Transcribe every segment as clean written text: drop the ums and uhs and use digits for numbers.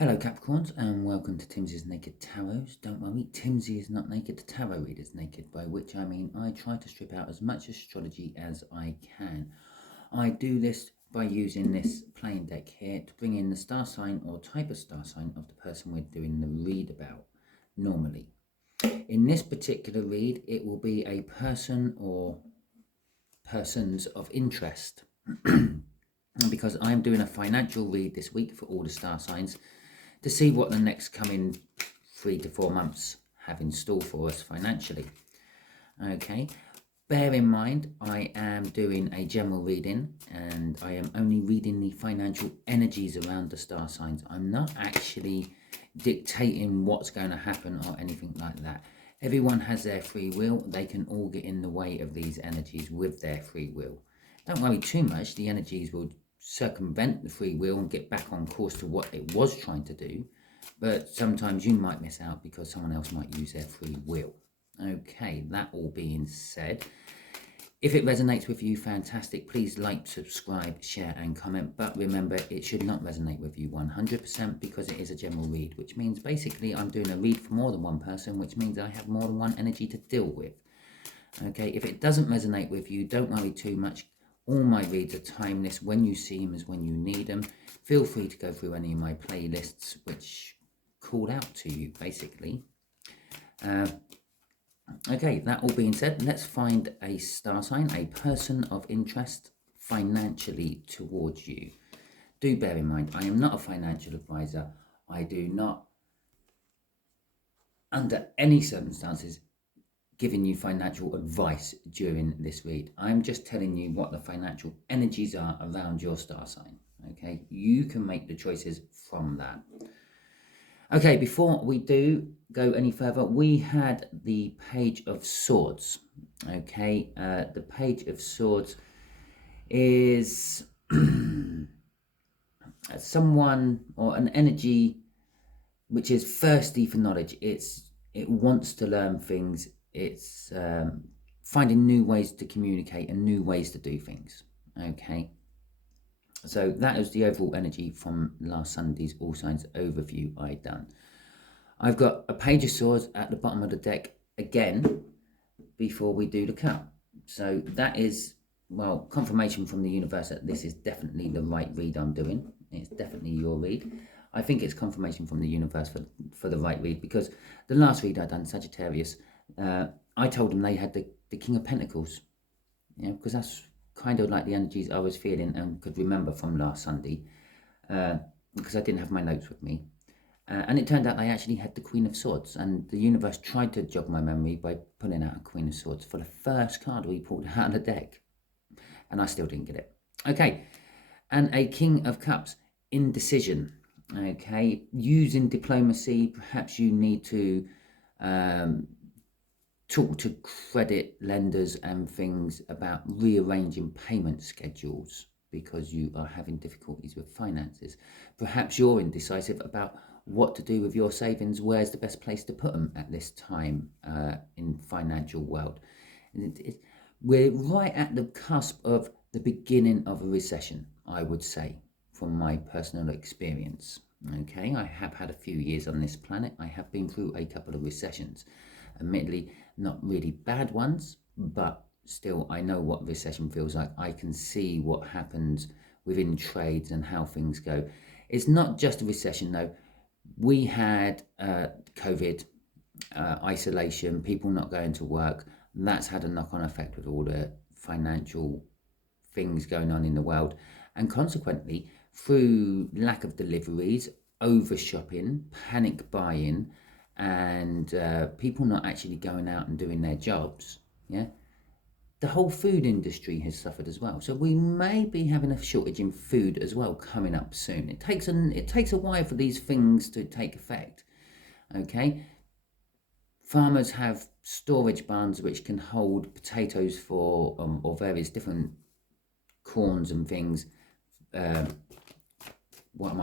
Hello Capricorns and welcome to Timsy's Naked Tarot. Don't worry, Timsy is not naked, the tarot reader's naked, by which I mean I try to strip out as much astrology as I can. I do this by using this playing deck here to bring in the star sign or type of star sign of the person we're doing the read about normally. In this particular read, it will be a person or persons of interest. Because I'm doing a financial read this week for all the star signs to see what the next coming 3 to 4 months have in store for us financially. Okay, bear in mind I am doing a general reading and I am only reading the financial energies around the star signs. I'm not actually dictating what's going to happen or anything like that. Everyone has their free will. They can all get in the way of these energies with their free will. Don't worry too much. The energies will circumvent the free will and get back on course to what it was trying to do. But sometimes you might miss out because someone else might use their free will. Okay, that all being said, if it resonates with you, fantastic. Please like, subscribe, share and comment. But remember, it should not resonate with you 100% because it is a general read, which means basically I'm doing a read for more than one person, which means I have more than one energy to deal with. Okay, if it doesn't resonate with you, don't worry too much. All my reads are timeless. When you see them is when you need them. Feel free to go through any of my playlists which call out to you, basically. Okay, that all being said, let's find a star sign, a person of interest financially towards you. Do bear in mind, I am not a financial advisor. I do not, under any circumstances, giving you financial advice during this read. I'm just telling you what the financial energies are around your star sign. Okay, you can make the choices from that. Okay, before we do go any further, we had the Page of Swords. Okay, the Page of Swords is someone or an energy which is thirsty for knowledge. It wants to learn things. It's finding new ways to communicate and new ways to do things. Okay, so that is the overall energy from last Sunday's All Signs overview I done. I've got a Page of Swords at the bottom of the deck again before we do the cut. So that is, well, confirmation from the universe that this is definitely the right read I'm doing. It's definitely your read. I think it's confirmation from the universe for the right read, because the last read I done, Sagittarius, I told them they had the King of Pentacles, because that's kind of like the energies I was feeling and could remember from last Sunday, because I didn't have my notes with me. And it turned out they actually had the Queen of Swords, and the universe tried to jog my memory by pulling out a Queen of Swords for the first card we pulled out of the deck, and I still didn't get it. Okay, and a King of Cups, indecision. Okay, using diplomacy, perhaps you need to talk to credit lenders and things about rearranging payment schedules because you are having difficulties with finances. Perhaps you're indecisive about what to do with your savings. Where's the best place to put them at this time in financial world? We're right at the cusp of the beginning of a recession, I would say, from my personal experience. Okay, I have had a few years on this planet. I have been through a couple of recessions. Admittedly, not really bad ones, but still I know what recession feels like. I can see what happens within trades and how things go. It's not just a recession though. We had COVID, isolation, people not going to work. That's had a knock-on effect with all the financial things going on in the world, and consequently through lack of deliveries, over shopping, panic buying, and people not actually going out and doing their jobs, the whole food industry has suffered as well. So we may be having a shortage in food as well coming up soon. It takes a while for these things to take effect. Okay, farmers have storage barns which can hold potatoes for or various different corns and things. What am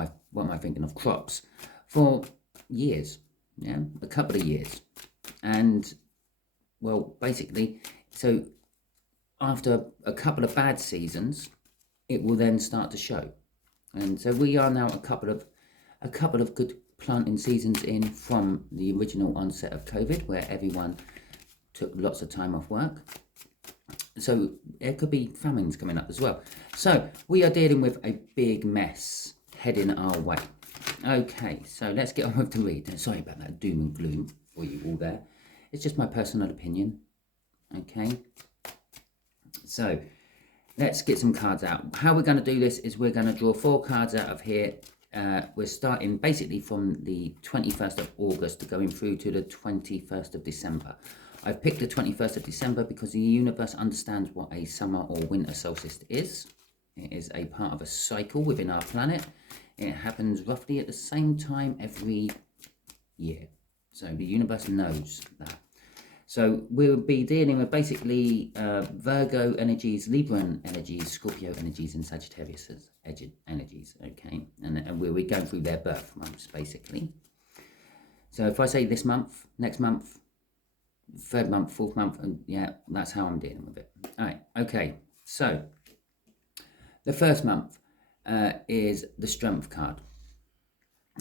I thinking of? Crops for years, a couple of years, and well, basically, so after a couple of bad seasons, it will then start to show, and so we are now a couple of a couple of good planting seasons in from the original onset of COVID, where everyone took lots of time off work. So there could be famines coming up as well. So we are dealing with a big mess heading our way. Okay, so let's get on with the read. Sorry about that doom and gloom for you all there. It's just my personal opinion. Okay, so let's get some cards out. How we're going to do this is we're going to draw 4 cards out of here. We're starting basically from the 21st of August going through to the 21st of December. I've picked the 21st of December because the universe understands what a summer or winter solstice is. It is a part of a cycle within our planet. It happens roughly at the same time every year. So the universe knows that. So we'll be dealing with basically Virgo energies, Libran energies, Scorpio energies, and Sagittarius energies, okay? And we'll be going through their birth months, basically. So if I say this month, next month, 3rd month, 4th month, and yeah, that's how I'm dealing with it. All right, okay. So the first month is the Strength card.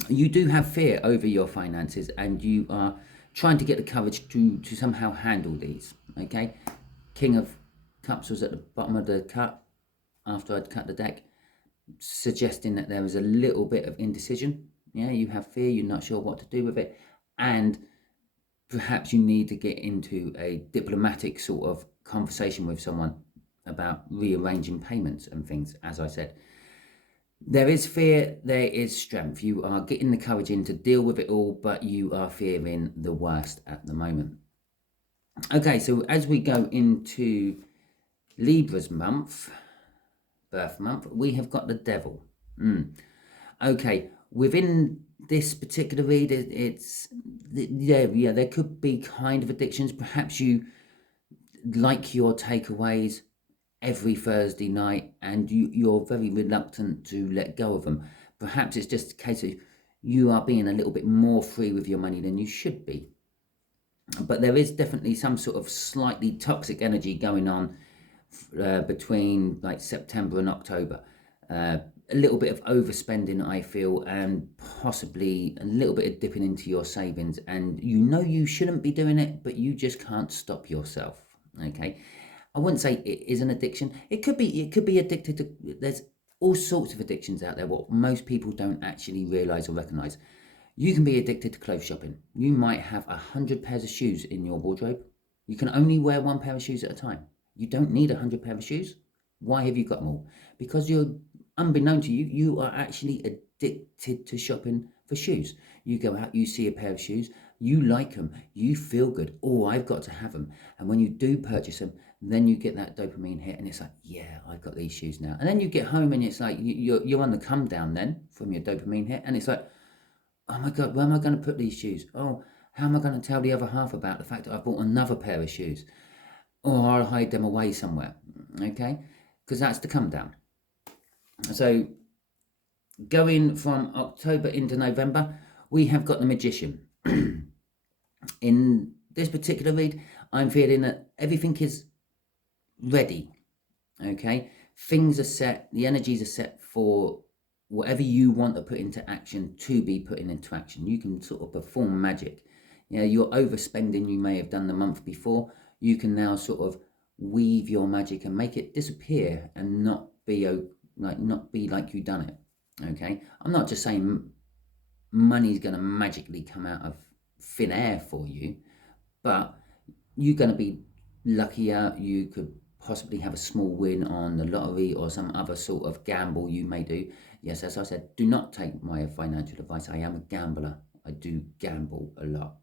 You do have fear over your finances, and you are trying to get the courage to somehow handle these, okay? King of Cups was at the bottom of the cup after I'd cut the deck, suggesting that there was a little bit of indecision. Yeah, you have fear, you're not sure what to do with it, and perhaps you need to get into a diplomatic sort of conversation with someone about rearranging payments and things, as I said. There is fear, there is strength. You are getting the courage in to deal with it all, but you are fearing the worst at the moment. Okay, so as we go into Libra's month, birth month, we have got the Devil. Okay, within this particular read, there could be kind of addictions. Perhaps you like your takeaways every Thursday night and you're very reluctant to let go of them. Perhaps it's just a case of you are being a little bit more free with your money than you should be. But there is definitely some sort of slightly toxic energy going on between like September and October. A little bit of overspending, I feel, and possibly a little bit of dipping into your savings. And you know you shouldn't be doing it, but you just can't stop yourself. Okay, I wouldn't say it is an addiction. It could be addicted to. There's all sorts of addictions out there. What most people don't actually realize or recognize. You can be addicted to clothes shopping. You might have 100 pairs of shoes in your wardrobe. You can only wear 1 pair of shoes at a time. You don't need 100 pairs of shoes. Why have you got them all? Because you're, unbeknown to you, you are actually addicted to shopping for shoes. You go out, you see a pair of shoes, you like them, you feel good. Oh, I've got to have them. And when you do purchase them, then you get that dopamine hit and it's like, yeah, I've got these shoes now. And then you get home and it's like, you're on the come down then from your dopamine hit. And it's like, oh my God, where am I going to put these shoes? Oh, how am I going to tell the other half about the fact that I bought another pair of shoes? Or I'll hide them away somewhere, okay? Because that's the come down. So going from October into November, we have got the Magician. In this particular read, I'm feeling that everything is ready, okay? Things are set, the energies are set for whatever you want to put into action to be putting into action. You can sort of perform magic. You know, your overspending you may have done the month before, you can now sort of weave your magic and make it disappear and not be like you done it. Okay, I'm not just saying money's going to magically come out of thin air for you, but you're going to be luckier. You could possibly have a small win on the lottery or some other sort of gamble you may do. Yes, as I said, do not take my financial advice. I am a gambler. I do gamble a lot.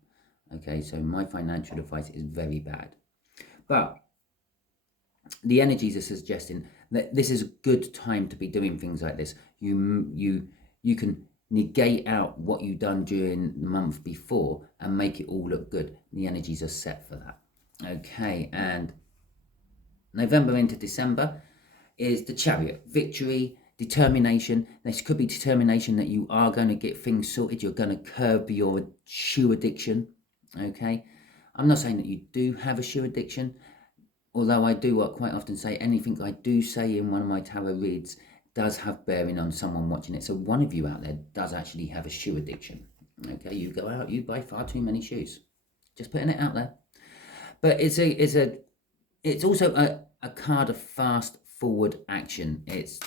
Okay, so my financial advice is very bad. But the energies are suggesting that this is a good time to be doing things like this. You can negate out what you've done during the month before and make it all look good. The energies are set for that. Okay, and November into December is the Chariot. Victory, determination. This could be determination that you are going to get things sorted. You're going to curb your shoe addiction. Okay, I'm not saying that you do have a shoe addiction, although I do quite often say anything I do say in one of my tarot reads does have bearing on someone watching it. So one of you out there does actually have a shoe addiction. Okay, you go out, you buy far too many shoes. Just putting it out there. But it's also a card of fast forward action. It's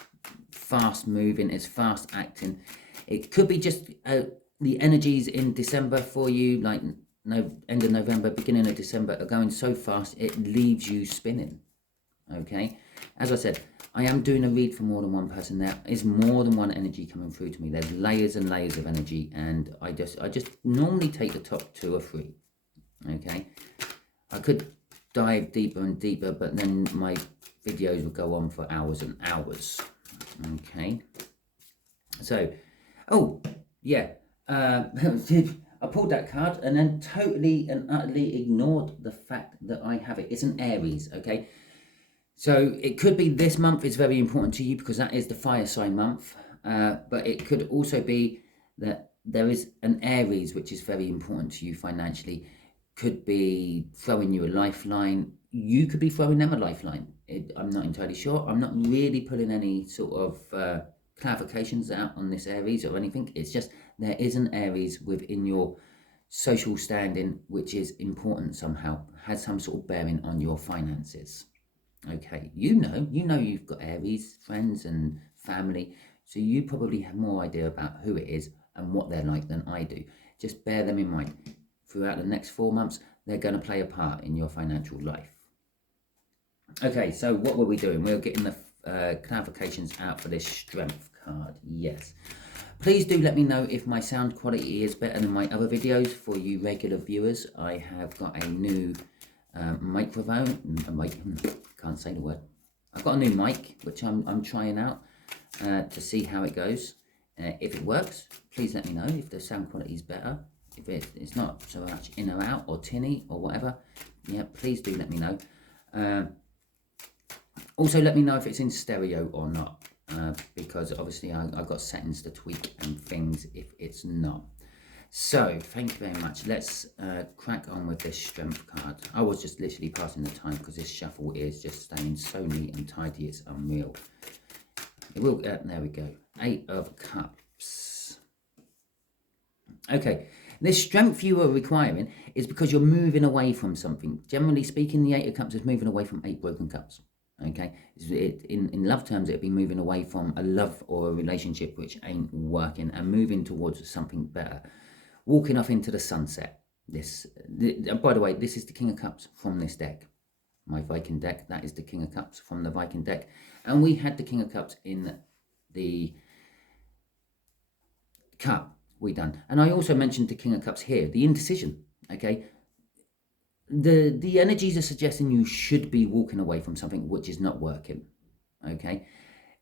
fast moving, it's fast acting. It could be just the energies in December for you, like end of November, beginning of December, are going so fast it leaves you spinning. Okay, as I said, I am doing a read for more than one person. There is more than one energy coming through to me. There's layers and layers of energy, and I just normally take the top 2 or 3. Okay, I could dive deeper and deeper, but then my videos will go on for hours and hours. Okay, so yeah, I pulled that card and then totally and utterly ignored the fact that I have it. It's an Aries. Okay, so it could be this month is very important to you because that is the fire sign month, but it could also be that there is an Aries which is very important to you financially. Could be throwing you a lifeline. You could be throwing them a lifeline. I'm not entirely sure. I'm not really putting any sort of clarifications out on this Aries or anything. It's just there is an Aries within your social standing which is important somehow, has some sort of bearing on your finances. Okay, you know you've got Aries friends and family, so you probably have more idea about who it is and what they're like than I do. Just bear them in mind. Throughout the next 4 months, they're going to play a part in your financial life. Okay, so what were we doing? We were getting the clarifications out for this strength card. Yes. Please do let me know if my sound quality is better than my other videos. For you regular viewers, I have got a new microphone. Can't say the word. I've got a new mic, which I'm trying out to see how it goes. If it works, please let me know if the sound quality is better. If it's not so much in or out or tinny or whatever, yeah, please do let me know. Also, let me know if it's in stereo or not, because obviously I've got settings to tweak and things if it's not. So, thank you very much. Let's crack on with this strength card. I was just literally passing the time because this shuffle is just staying so neat and tidy, it's unreal. It will, there we go. 8 of Cups. Okay. This strength you are requiring is because you're moving away from something. Generally speaking, the 8 of Cups is moving away from 8 broken cups. Okay, in love terms, it'd be moving away from a love or a relationship which ain't working and moving towards something better. Walking off into the sunset. By the way, this is the King of Cups from this deck. My Viking deck, that is the King of Cups from the Viking deck. And we had the King of Cups in the cup. We done. And I also mentioned the King of Cups here, the indecision. Okay, the energies are suggesting you should be walking away from something which is not working. Okay,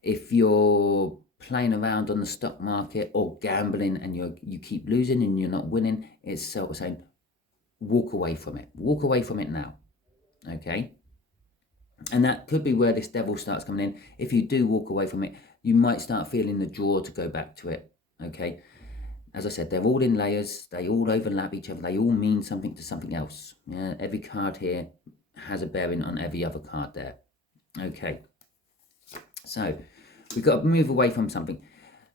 if you're playing around on the stock market or gambling and you keep losing and you're not winning, it's sort of saying walk away from it. Walk away from it now. Okay, and that could be where this devil starts coming in. If you do walk away from it, you might start feeling the draw to go back to it. Okay, as I said, they're all in layers. They all overlap each other. They all mean something to something else. Yeah, every card here has a bearing on every other card there. Okay, so we've got to move away from something.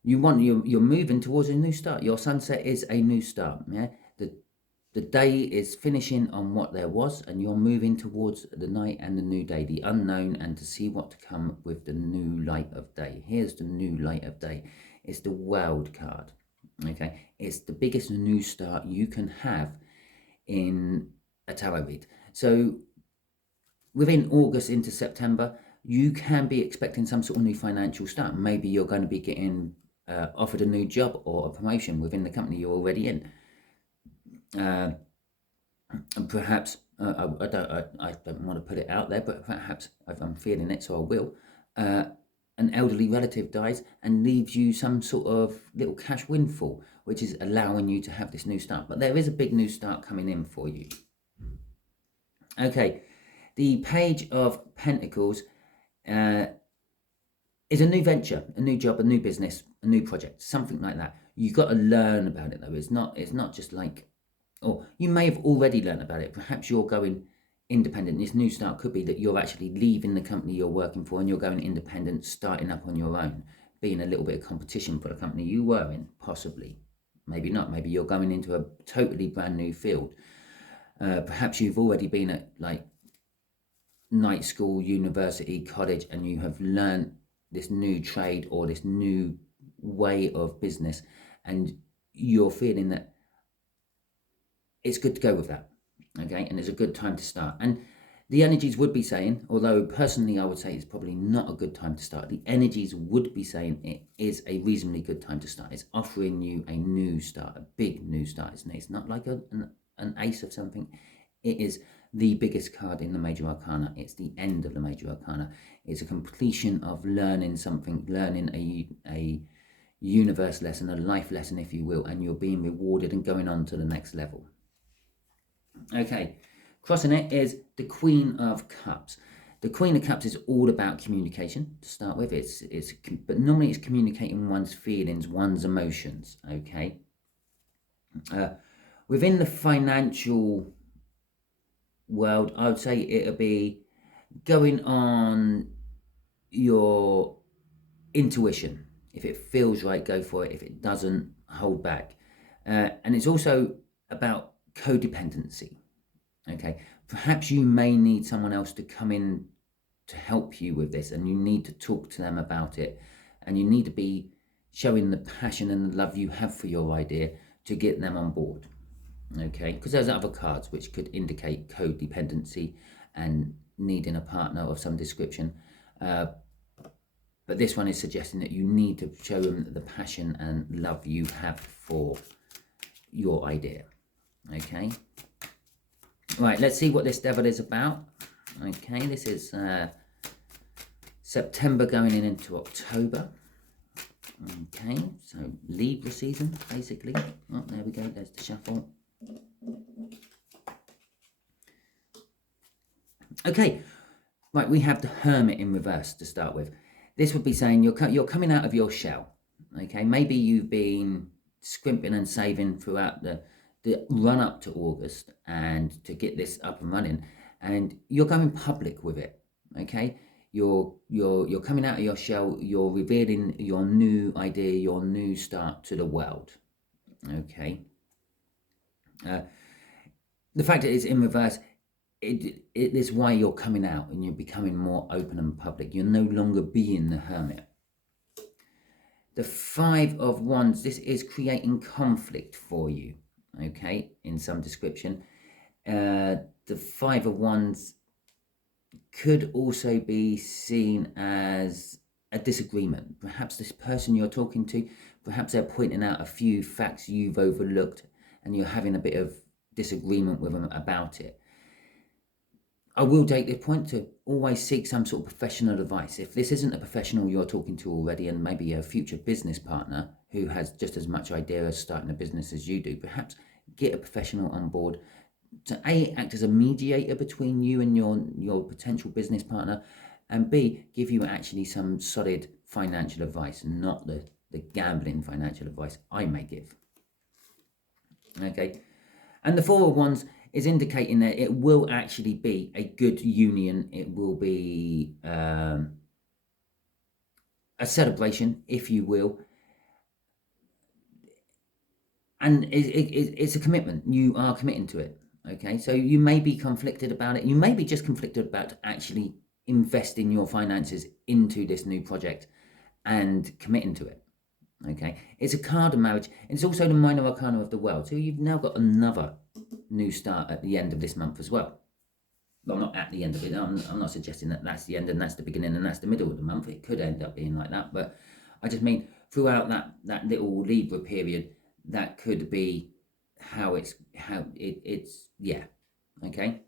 You're moving towards a new start. Your sunset is a new start. Yeah, the day is finishing on what there was, and you're moving towards the night and the new day, the unknown, and to see what to come with the new light of day. Here's the new light of day. It's the World card. Okay, it's the biggest new start you can have in a tarot read. So within August into September, you can be expecting some sort of new financial start. Maybe you're going to be getting offered a new job or a promotion within the company you're already in. And perhaps I don't want to put it out there, but perhaps if I'm feeling it, so I will. An elderly relative dies and leaves you some sort of little cash windfall, which is allowing you to have this new start. But there is a big new start coming in for you. Okay, the Page of Pentacles is a new venture, a new job, a new business, a new project, something like that. You've got to learn about it though. It's not just like, or you may have already learned about it. Perhaps you're going independent. This new start could be that you're actually leaving the company you're working for and you're going independent, starting up on your own. been a little bit of competition for the company you were in, possibly. Maybe not. Maybe you're going into a totally brand new field. Perhaps you've already been at like night school, university, college, and you have learned this new trade or this new way of business, and you're feeling that it's good to go with that. Okay, and it's a good time to start. And the energies would be saying, although personally I would say it's probably not a good time to start, the energies would be saying it is a reasonably good time to start. It's offering you a new start, a big new start. It's not like an ace of something. It is the biggest card in the major arcana. It's the end of the major arcana. It's a completion of learning something, learning a universe lesson, a life lesson, if you will, and you're being rewarded and going on to the next level. Okay, crossing it is the Queen of Cups. The Queen of Cups is all about communication to start with. But normally it's communicating one's feelings, one's emotions. Okay. Within the financial world, I would say it'll be going on your intuition. If it feels right, go for it. If it doesn't, hold back. And it's also about codependency. Okay, perhaps you may need someone else to come in to help you with this, and you need to talk to them about it, and you need to be showing the passion and the love you have for your idea to get them on board. Okay, because there's other cards which could indicate codependency and needing a partner of some description, but this one is suggesting that you need to show them the passion and love you have for your idea. Okay, right, let's see what this devil is about. Okay, this is September going into October. Okay, so Libra season, basically. Oh, there we go, there's the shuffle. Okay, right, we have the Hermit in reverse to start with. This would be saying you're coming out of your shell. Okay, maybe you've been scrimping and saving throughout the run up to August and to get this up and running, and you're going public with it. Okay, you're coming out of your shell. You're revealing your new idea, your new start to the world. Okay. The fact that it's in reverse, it is why you're coming out and you're becoming more open and public. You're no longer being the hermit. The Five of Wands, this is creating conflict for you, okay, in some description. The Five of Wands could also be seen as a disagreement. Perhaps this person you're talking to, perhaps they're pointing out a few facts you've overlooked and you're having a bit of disagreement with them about it. I will take this point to always seek some sort of professional advice. If this isn't a professional you're talking to already, and maybe a future business partner who has just as much idea of starting a business as you do, perhaps get a professional on board to A, act as a mediator between you and your potential business partner, and B, give you actually some solid financial advice, not the gambling financial advice I may give. Okay, and the Four of Wands is indicating that it will actually be a good union. It will be a celebration, if you will. And it's a commitment. You are committing to it. Okay, so you may be conflicted about it. You may be just conflicted about actually investing your finances into this new project and committing to it. Okay, it's a card of marriage. It's also the minor arcana of the world. So you've now got another new start at the end of this month as well. Well, not at the end of it. I'm not suggesting that that's the end and that's the beginning and that's the middle of the month. It could end up being like that, but I just mean throughout that little Libra period, that could be how it's yeah. Okay.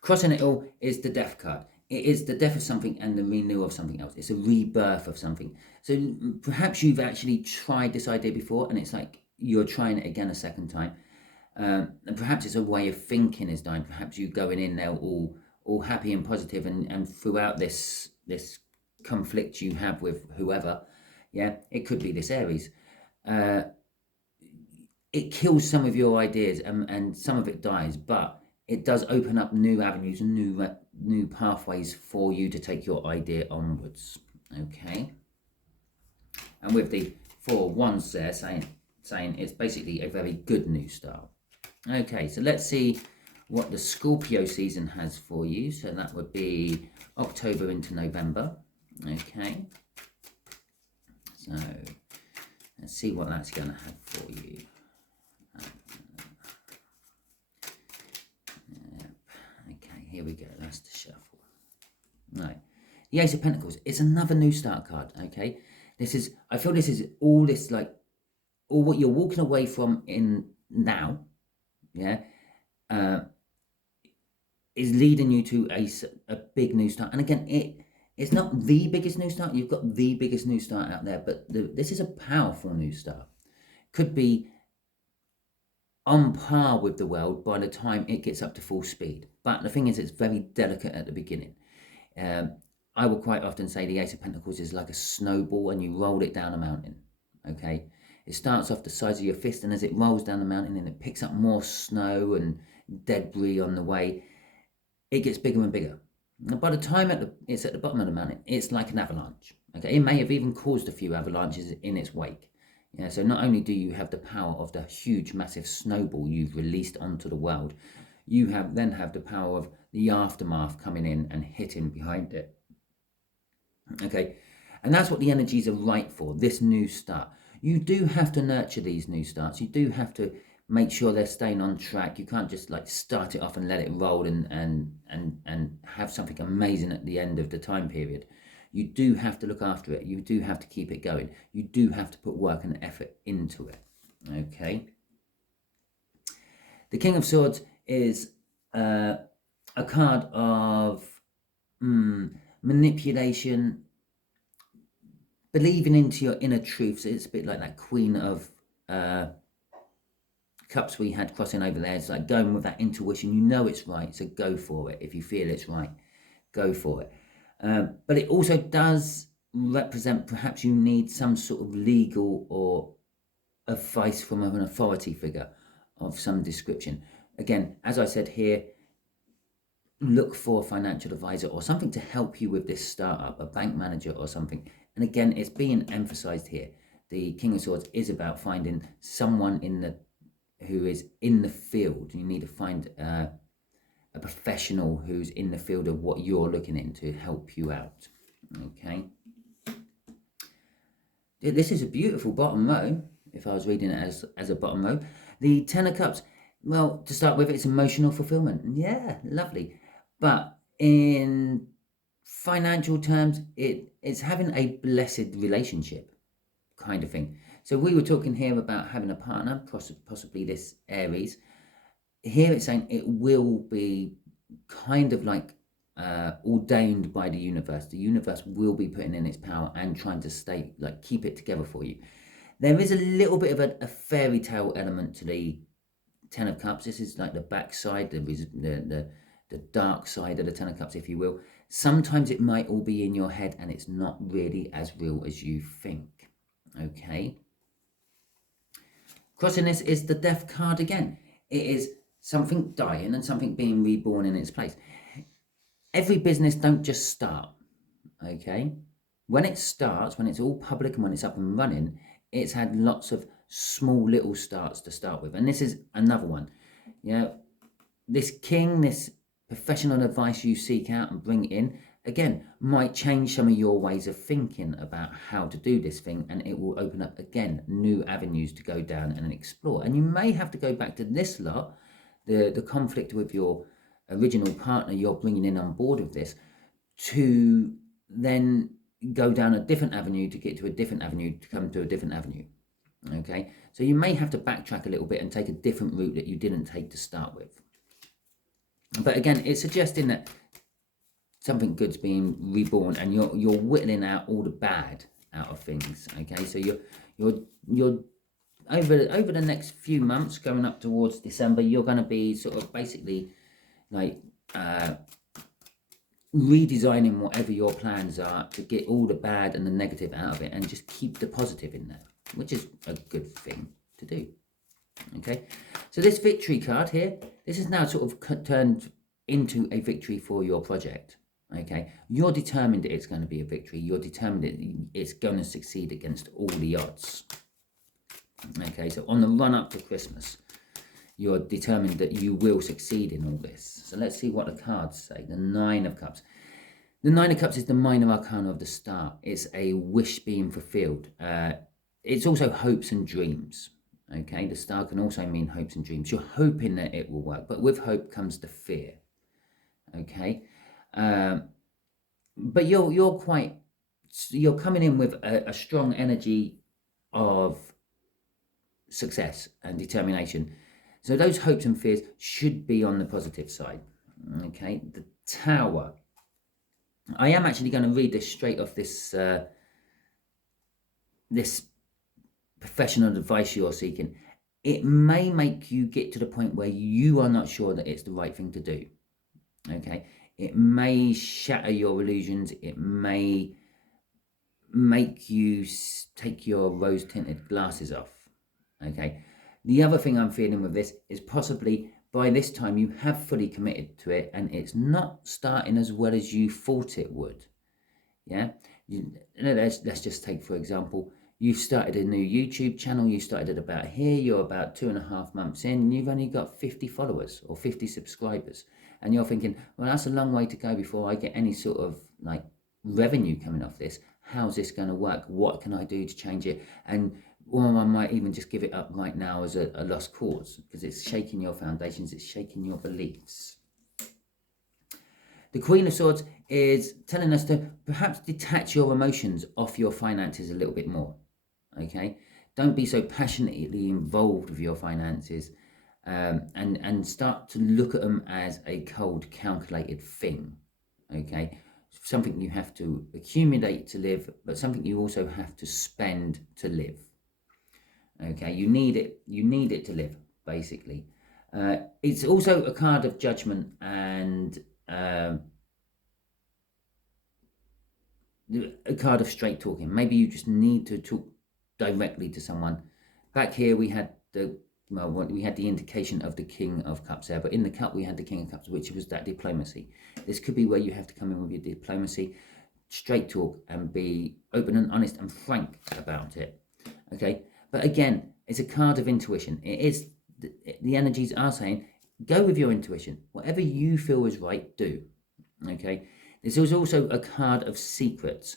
Crossing it all is the Death card. It is the death of something and the renewal of something else. It's a rebirth of something. So perhaps you've actually tried this idea before and it's like you're trying it again a second time. And perhaps it's a way of thinking is dying. Perhaps you going in there all happy and positive, and throughout this conflict you have with whoever, yeah, it could be this Aries. It kills some of your ideas and some of it dies, but it does open up new avenues and new pathways for you to take your idea onwards. Okay. And with the 4 of Wands there, saying it's basically a very good new start. Okay, so let's see what the Scorpio season has for you. So that would be October into November. Okay, so let's see what that's going to have for you. Okay, here we go. That's the shuffle. Right, the Ace of Pentacles. It's another new start card. Okay, this is. I feel this is all this like all what you're walking away from in now. Yeah. Is leading you to a big new start. And again, it's not the biggest new start. You've got the biggest new start out there, but this is a powerful new start. Could be on par with the world by the time it gets up to full speed. But the thing is, it's very delicate at the beginning. I will quite often say the Ace of Pentacles is like a snowball and you roll it down a mountain. Okay, it starts off the size of your fist, and as it rolls down the mountain and it picks up more snow and debris on the way, it gets bigger and bigger. And by the time it's at the bottom of the mountain, it's like an avalanche. Okay, it may have even caused a few avalanches in its wake. Yeah, so not only do you have the power of the huge, massive snowball you've released onto the world, you then have the power of the aftermath coming in and hitting behind it. Okay, and that's what the energies are right for, this new start. You do have to nurture these new starts. You do have to make sure they're staying on track. You can't just like start it off and let it roll and have something amazing at the end of the time period. You do have to look after it. You do have to keep it going. You do have to put work and effort into it. Okay. The King of Swords is a card of manipulation, believing into your inner truths. It's a bit like that Queen of Cups we had crossing over there. It's like going with that intuition. You know it's right, so go for it. If you feel it's right, go for it. But it also does represent perhaps you need some sort of legal or advice from an authority figure of some description. Again, as I said here, look for a financial advisor or something to help you with this startup, a bank manager or something. And again, it's being emphasized here. The King of Swords is about finding someone who is in the field. You need to find a professional who's in the field of what you're looking into to help you out. Okay. This is a beautiful bottom row, if I was reading it as a bottom row. The Ten of Cups, well, to start with, it's emotional fulfillment. Yeah, lovely. But in financial terms, it's having a blessed relationship kind of thing. So we were talking here about having a partner, possibly this Aries. Here it's saying it will be kind of like ordained by the universe. The universe will be putting in its power and trying to keep it together for you. There is a little bit of a fairy tale element to the Ten of Cups. This is like the backside, the dark side of the Ten of Cups, if you will. Sometimes it might all be in your head and it's not really as real as you think. Okay. Crossing this is the Death card again. It is something dying and something being reborn in its place. Every business don't just start, okay? When it starts, when it's all public and when it's up and running, it's had lots of small little starts to start with. And this is another one. You know, this king, this professional advice you seek out and bring in, again, might change some of your ways of thinking about how to do this thing, and it will open up, again, new avenues to go down and explore. And you may have to go back to this lot, the conflict with your original partner you're bringing in on board with this, to then go down a different avenue to get to a different avenue to come to a different avenue. Okay, so you may have to backtrack a little bit and take a different route that you didn't take to start with. But again, it's suggesting that something good's being reborn, and you're whittling out all the bad out of things. Okay, so you're over the next few months, going up towards December, you're going to be sort of basically like redesigning whatever your plans are to get all the bad and the negative out of it, and just keep the positive in there, which is a good thing to do. Okay, so this victory card here, this is now sort of turned into a victory for your project. Okay, you're determined it's going to be a victory. You're determined it's going to succeed against all the odds. Okay, so on the run up to Christmas, you're determined that you will succeed in all this. So let's see what the cards say. The Nine of Cups. The Nine of Cups is the minor arcana of the start. It's a wish being fulfilled. It's also hopes and dreams. Okay, the star can also mean hopes and dreams. You're hoping that it will work, but with hope comes the fear. Okay, but you're coming in with a strong energy of success and determination. So those hopes and fears should be on the positive side. Okay, the Tower. I am actually going to read this straight off this this professional advice you're seeking. It may make you get to the point where you are not sure that it's the right thing to do. Okay, it may shatter your illusions. It may make you take your rose-tinted glasses off. Okay, the other thing I'm feeling with this is possibly by this time you have fully committed to it and it's not starting as well as you thought it would. Yeah, let's just take, for example, you've started a new YouTube channel. You started at about here. You're about 2.5 months in and you've only got 50 followers or 50 subscribers. And you're thinking, well, that's a long way to go before I get any sort of like revenue coming off this. How's this going to work? What can I do to change it? Or I might even just give it up right now as a lost cause because it's shaking your foundations. It's shaking your beliefs. The Queen of Swords is telling us to perhaps detach your emotions off your finances a little bit more. Okay, don't be so passionately involved with your finances, and start to look at them as a cold, calculated thing. Okay, something you have to accumulate to live, but something you also have to spend to live. Okay, you need it to live, basically. It's also a card of judgment and a card of straight talking. Maybe you just need to talk directly to someone. Back here we had the indication of the King of Cups there, but in the cup we had the King of Cups, which was that diplomacy. This could be where you have to come in with your diplomacy, straight talk, and be open and honest and frank about it. Okay, but again, it's a card of intuition. It is the energies are saying, go with your intuition. Whatever you feel is right, do. Okay, this is also a card of secrets.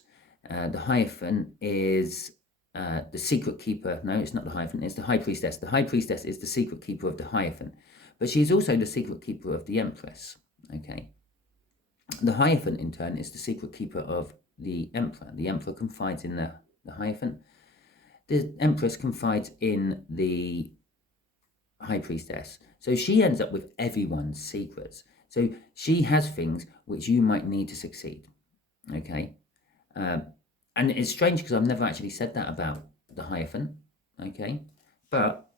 The Hierophant is the secret keeper. No, it's not the Hierophant, it's the High Priestess. The High Priestess is the secret keeper of the Hierophant, but she is also the secret keeper of the Empress. Okay, the Hierophant in turn is the secret keeper of the Emperor. The Emperor confides in the Hierophant. The Empress confides in the High Priestess. So she ends up with everyone's secrets. So she has things which you might need to succeed. Okay, and it's strange because I've never actually said that about the Hierophant. Okay, but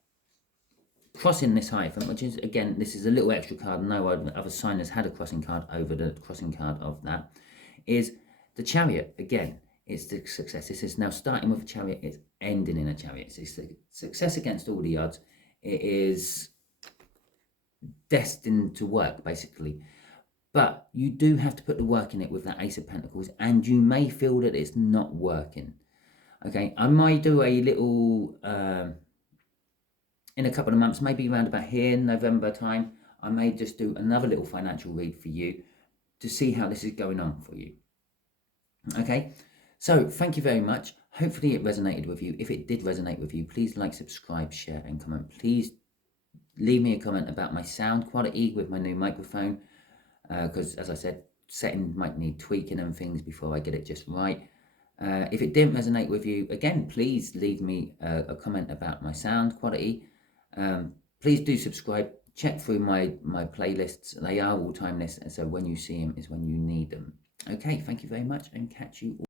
crossing this Hierophant, which is, again, this is a little extra card. No other sign has had a crossing card over the crossing card of that. Is the Chariot. Again, it's the success. This is now starting with a Chariot. It's ending in a Chariot. It's a success against all the odds. It is destined to work, basically. But you do have to put the work in it with that Ace of Pentacles, and you may feel that it's not working. Okay, I might do a little, in a couple of months, maybe around about here, November time, I may just do another little financial read for you to see how this is going on for you. Okay, so thank you very much. Hopefully it resonated with you. If it did resonate with you, please like, subscribe, share, and comment. Please leave me a comment about my sound quality with my new microphone, because, as I said, settings might need tweaking and things before I get it just right. If it didn't resonate with you, again, please leave me a comment about my sound quality. Please do subscribe. Check through my playlists. They are all timeless, and so when you see them is when you need them. Okay, thank you very much, and catch you all.